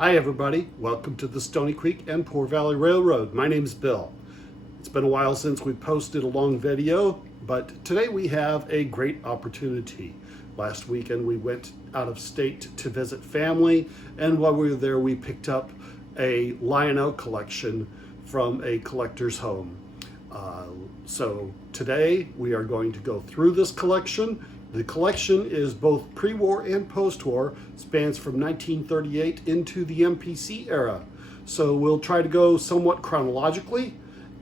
Hi everybody, welcome to the Stony Creek and Poor Valley Railroad. My name's Bill. It's been a while since we posted a long video, but today we have a great opportunity. Last weekend we went out of state to visit family, and while we were there we picked up a Lionel collection from a collector's home. So today we are going to go through this collection. The collection is both pre-war and post-war, spans from 1938 into the MPC era. So we'll try to go somewhat chronologically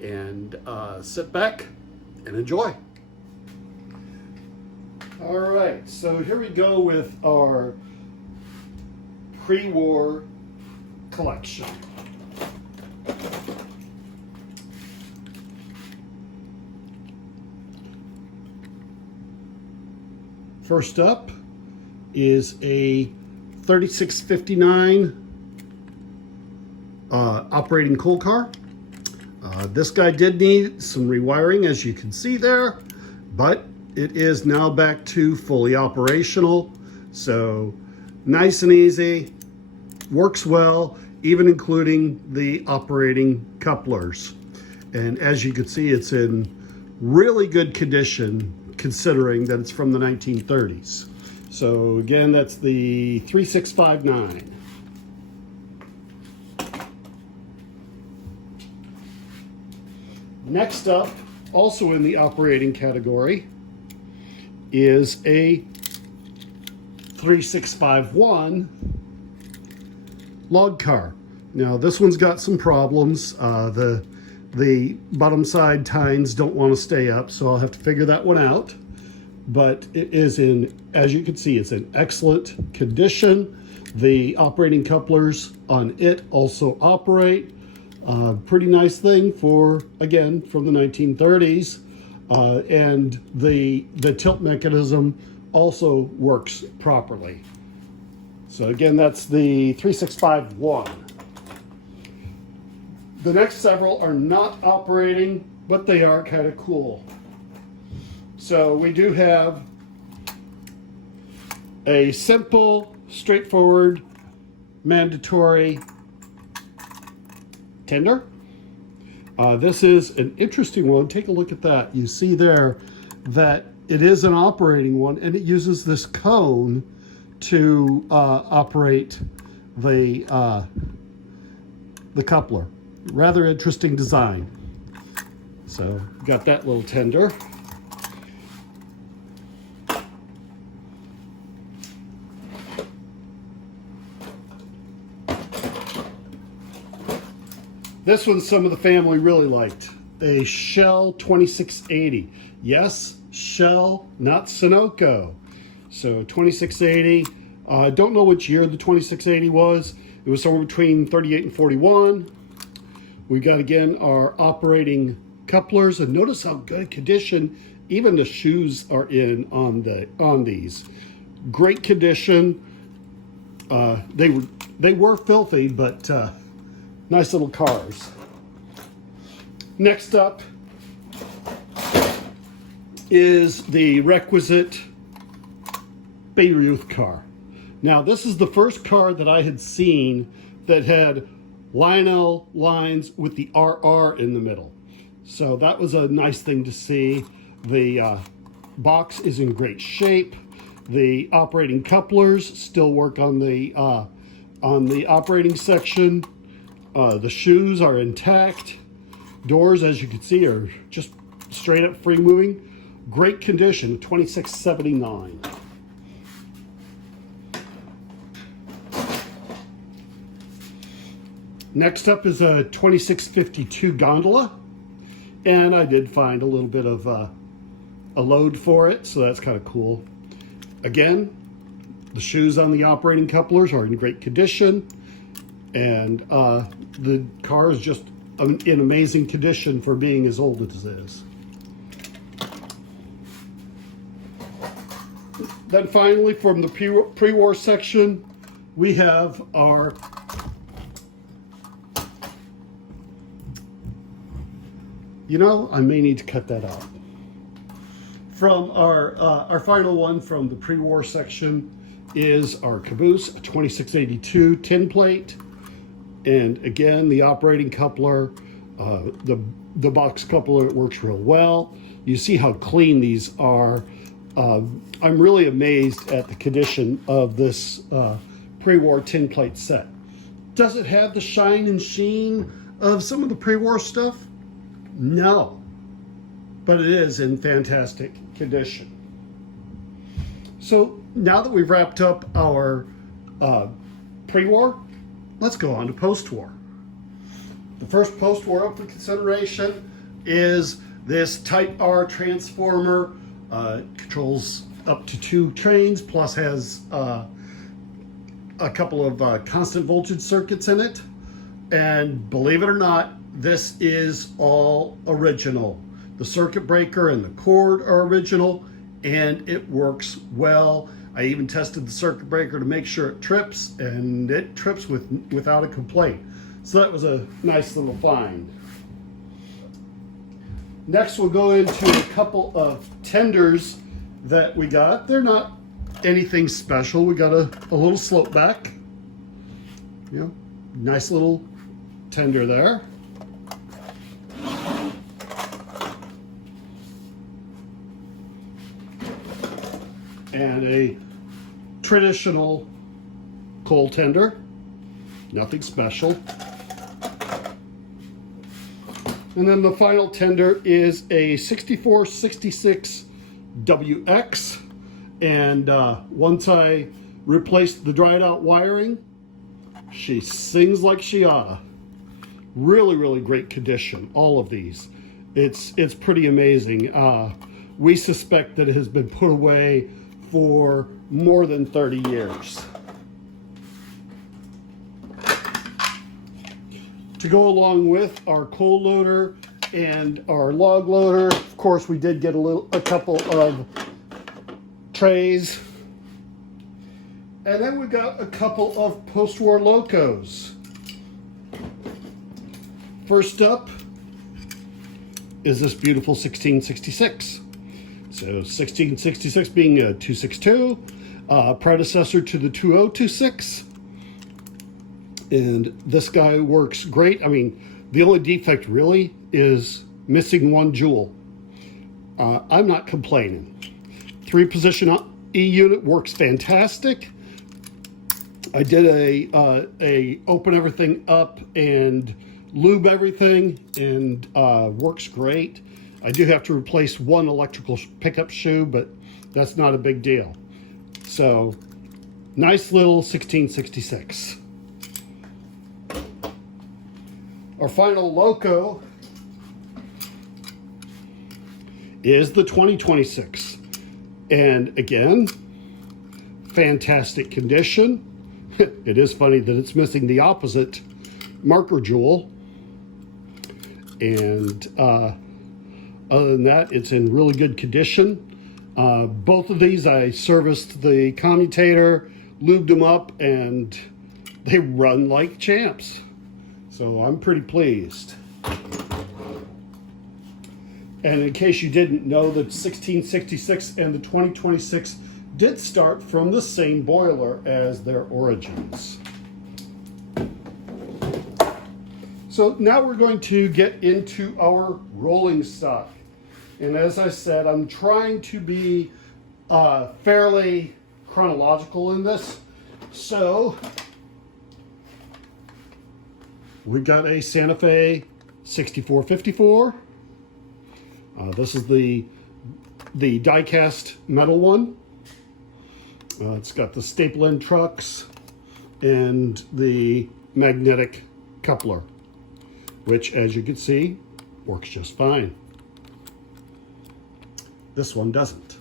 and sit back and enjoy. All right, so here we go with our pre-war collection. First up is a 3659 operating coal car. This guy did need some rewiring, as you can see there, but it is now back to fully operational. So nice and easy, works well, even including the operating couplers. And as you can see, it's in really good condition, considering that it's from the 1930s. So again, that's the 3659. Next up, also in the operating category, is a 3651 log car. Now this one's got some problems. The bottom side tines don't want to stay up, so I'll have to figure that one out. But it is in, as you can see, it's in excellent condition. The operating couplers on it also operate. Pretty nice thing for, again, from the 1930s. And the tilt mechanism also works properly. So again, that's the 3651. The next several are not operating, but they are kind of cool. So we do have a simple, straightforward, mandatory tender. This is an interesting one. Take a look at that. You see there that it is an operating one, and it uses this cone to operate the coupler. Rather interesting design. So got that little tender. This one some of the family really liked. A Shell 2680. Yes, Shell, not Sunoco. So 2680. Don't know which year the 2680 was. It was somewhere between 38 and 41. We've got, again, our operating couplers, and notice how good condition even the shoes are in on these. Great condition. They were filthy, but nice little cars. Next up is the requisite Baby Ruth car. Now, this is the first car that I had seen that had Lionel lines with the RR in the middle. So that was a nice thing to see. The box is in great shape. The operating couplers still work on the operating section. The shoes are intact. Doors, as you can see, are just straight up free moving. Great condition, 2679. Next up is a 2652 gondola, and I did find a little bit of a load for it, so that's kind of cool. Again, the shoes on the operating couplers are in great condition, and the car is just in amazing condition for being as old as it is. Then finally, from the pre-war section, we have our I may need to cut that out. From our final one from the pre-war section is our caboose, a 2682 tin plate. And again, the operating coupler, the box coupler, it works real well. You see how clean these are. I'm really amazed at the condition of this pre-war tin plate set. Does it have the shine and sheen of some of the pre-war stuff? No, but it is in fantastic condition. So now that we've wrapped up our pre-war, let's go on to post-war. The first post-war up for consideration is this Type R transformer. Controls up to 2 trains, plus has a couple of constant voltage circuits in it. And believe it or not, this is all original. The circuit breaker and the cord are original, and it works well. I even tested the circuit breaker to make sure it trips, and it trips without a complaint. So that was a nice little find. Next, we'll go into a couple of tenders that we got. They're not anything special. We got a little slope back. You know, nice little tender there. And a traditional coal tender. Nothing special. And then the final tender is a 6466 WX. And once I replaced the dried out wiring, she sings like she oughta. Really, really great condition, all of these. It's pretty amazing. We suspect that it has been put away for more than 30 years. To go along with our coal loader and our log loader, of course, we did get a couple of trays. And then we got a couple of post-war locos. First up is this beautiful 1666. So 1666 being a 262, predecessor to the 2026. And this guy works great. I mean, the only defect really is missing 1 jewel. I'm not complaining. 3-position E unit works fantastic. I did a open everything up and lube everything, and works great. I do have to replace 1 electrical pickup shoe, but that's not a big deal. So, nice little 1666. Our final loco is the 2026. And again, fantastic condition. It is funny that it's missing the opposite marker jewel. And other than that, it's in really good condition. Both of these, I serviced the commutator, lubed them up, and they run like champs. So I'm pretty pleased. And in case you didn't know, the 1666 and the 2026 did start from the same boiler as their origins. So now we're going to get into our rolling stock. And as I said, I'm trying to be fairly chronological in this. So we got a Santa Fe 6454. This is the die-cast metal one. It's got the staple-in trucks and the magnetic coupler, which, as you can see, works just fine. This one doesn't.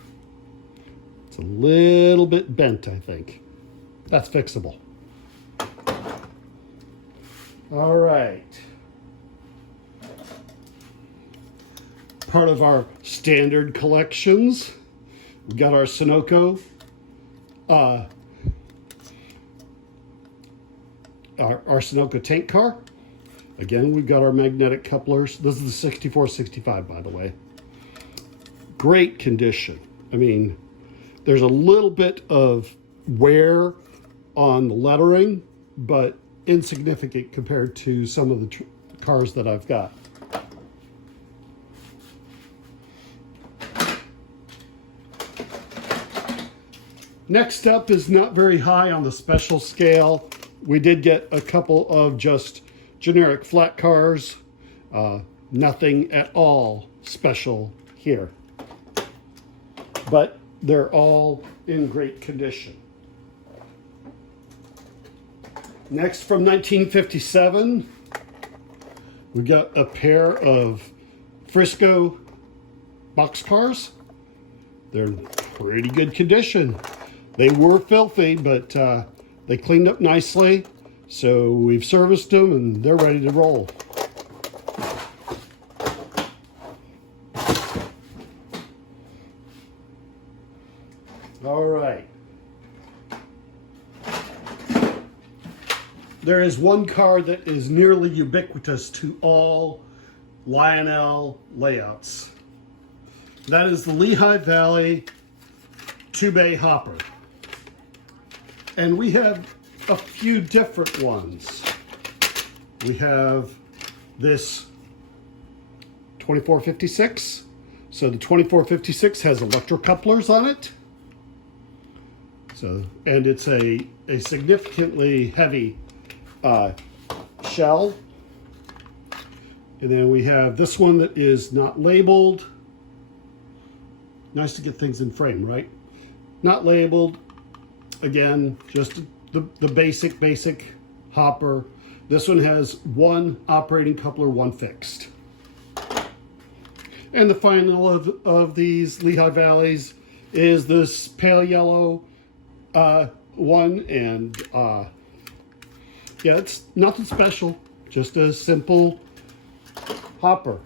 It's a little bit bent, I think. That's fixable. All right. Part of our standard collections, we got our Sunoco, our Sunoco tank car. Again, we've got our magnetic couplers. This is the 6465, by the way. Great condition. I mean, there's a little bit of wear on the lettering, but insignificant compared to some of the cars that I've got. Next up is not very high on the special scale. We did get a couple of just generic flat cars. Nothing at all special here. But they're all in great condition. Next, from 1957, we got a pair of Frisco boxcars. They're in pretty good condition. They were filthy, but they cleaned up nicely. So we've serviced them and they're ready to roll. All right. There is one car that is nearly ubiquitous to all Lionel layouts. That is the Lehigh Valley 2-bay hopper. And we have a few different ones. We have this 2456. So the 2456 has electrocouplers on it. So, and it's a significantly heavy shell. And then we have this one that is not labeled. Nice to get things in frame, right? Not labeled. Again, just the basic hopper. This one has one operating coupler, one fixed. And the final of these Lehigh Valleys is this pale yellow one. And yeah, it's nothing special, just a simple hopper.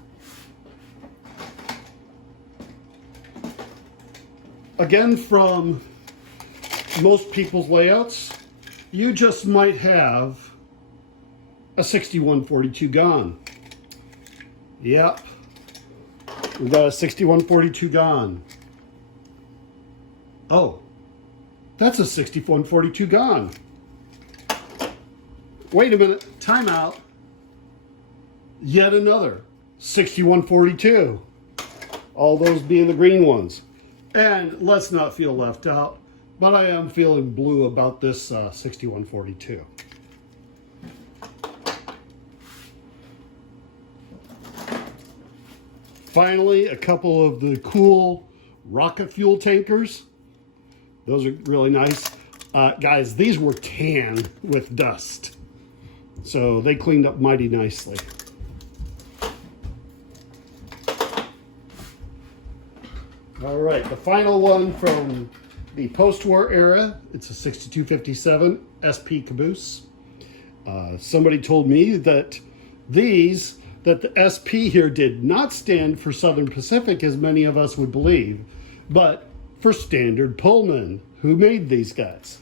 Again, from most people's layouts, you just might have a 6142 gone. Yep, we got a 6142 gone. Oh, that's a 6142 gone. Wait a minute, time out. Yet another 6142. All those being the green ones. And let's not feel left out, but I am feeling blue about this 6142. Finally, a couple of the cool rocket fuel tankers. Those are really nice. Guys, these were tan with dust, so they cleaned up mighty nicely. All right, the final one from the post-war era. It's a 6257 SP caboose. Somebody told me that the SP here did not stand for Southern Pacific, as many of us would believe, but for Standard Pullman, who made these guys.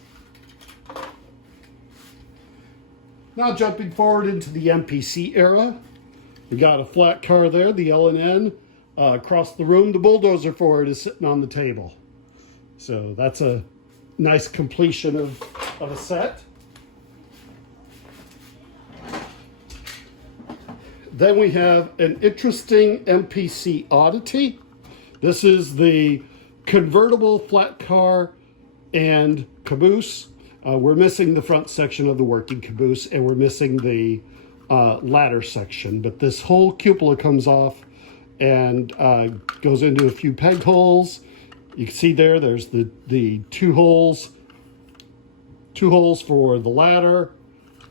Now jumping forward into the MPC era, we got a flat car there, the L&N. Across the room, the bulldozer for it is sitting on the table. So that's a nice completion of a set. Then we have an interesting MPC oddity. This is the convertible flat car and caboose. We're missing the front section of the working caboose, and we're missing the ladder section, but this whole cupola comes off and goes into a few peg holes. You can see there's the two holes for the ladder.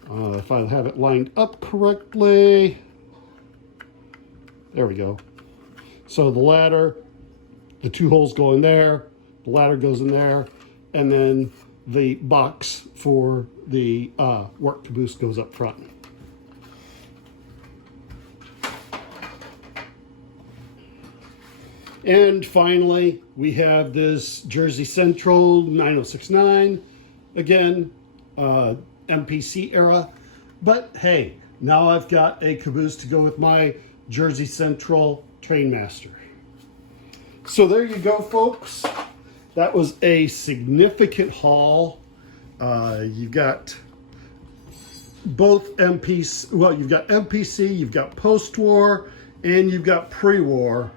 If I have it lined up correctly, there we go. So the ladder, the two holes go in there, the ladder goes in there, and then the box for the work caboose goes up front. And finally, we have this Jersey Central 9069, again, MPC era. But hey, now I've got a caboose to go with my Jersey Central Trainmaster. So there you go, folks. That was a significant haul. You've got both MPC, well, you've got MPC, you've got post-war, and you've got pre-war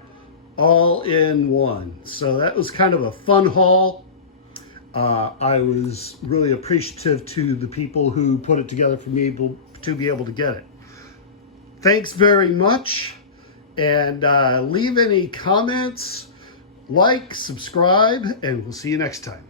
all in one. So that was kind of a fun haul. I was really appreciative to the people who put it together for me to be able to get it. Thanks very much, and leave any comments, like, subscribe, and we'll see you next time.